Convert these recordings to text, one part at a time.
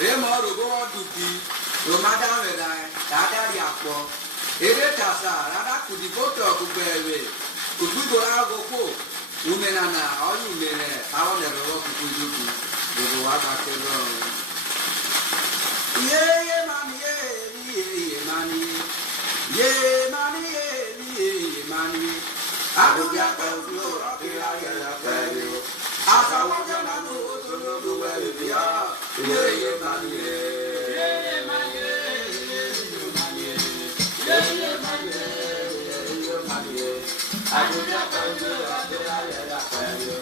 Emo rugo tuki, romada vedai, dada diapo. Ede tasa, rada kudi foto kupewe. Kukugo ago ko. Umenana, all you mene, our never kukujuku. Rugo waka kero. Ye mani, ye mani. Ye mani, ye mani. Aduya kaulo, akira ya peyo. Asa wajana no, no do well via. Ye mani, ye mani, ye mani, ye mani, ye mani. Aduya kaulo, akira ya peyo.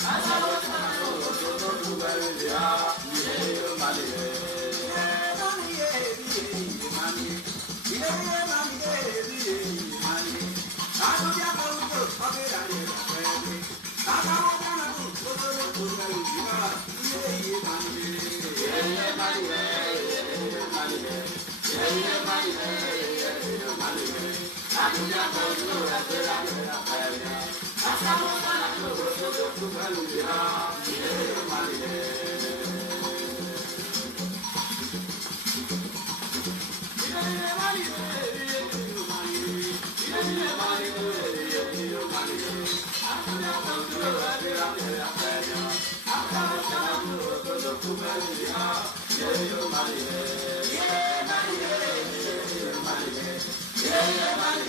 Asa wajana no, no do well via. Ye mani, ye mani, ye mani. Ye mani, ye mani. Aduya kaulo, akira ya peyo. Asa wajana no, no do well via. Ye mani, ye mani, ye mani. Ye mani,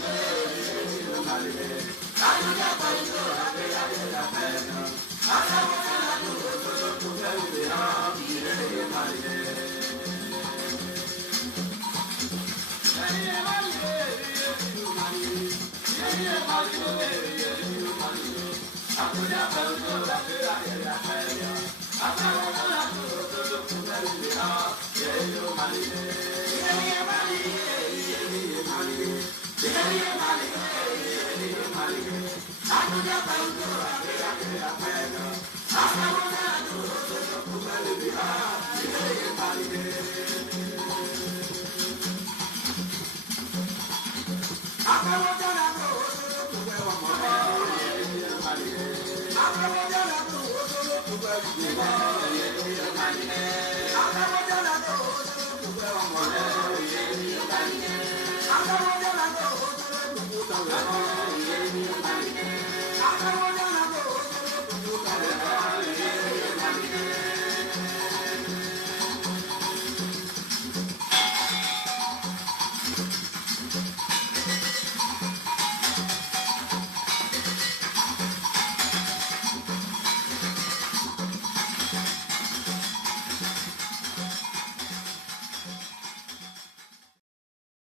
ye mani. Aduya kaulo, akira ya peyo. Asa wajana no, no do well via. Ye mani. I'm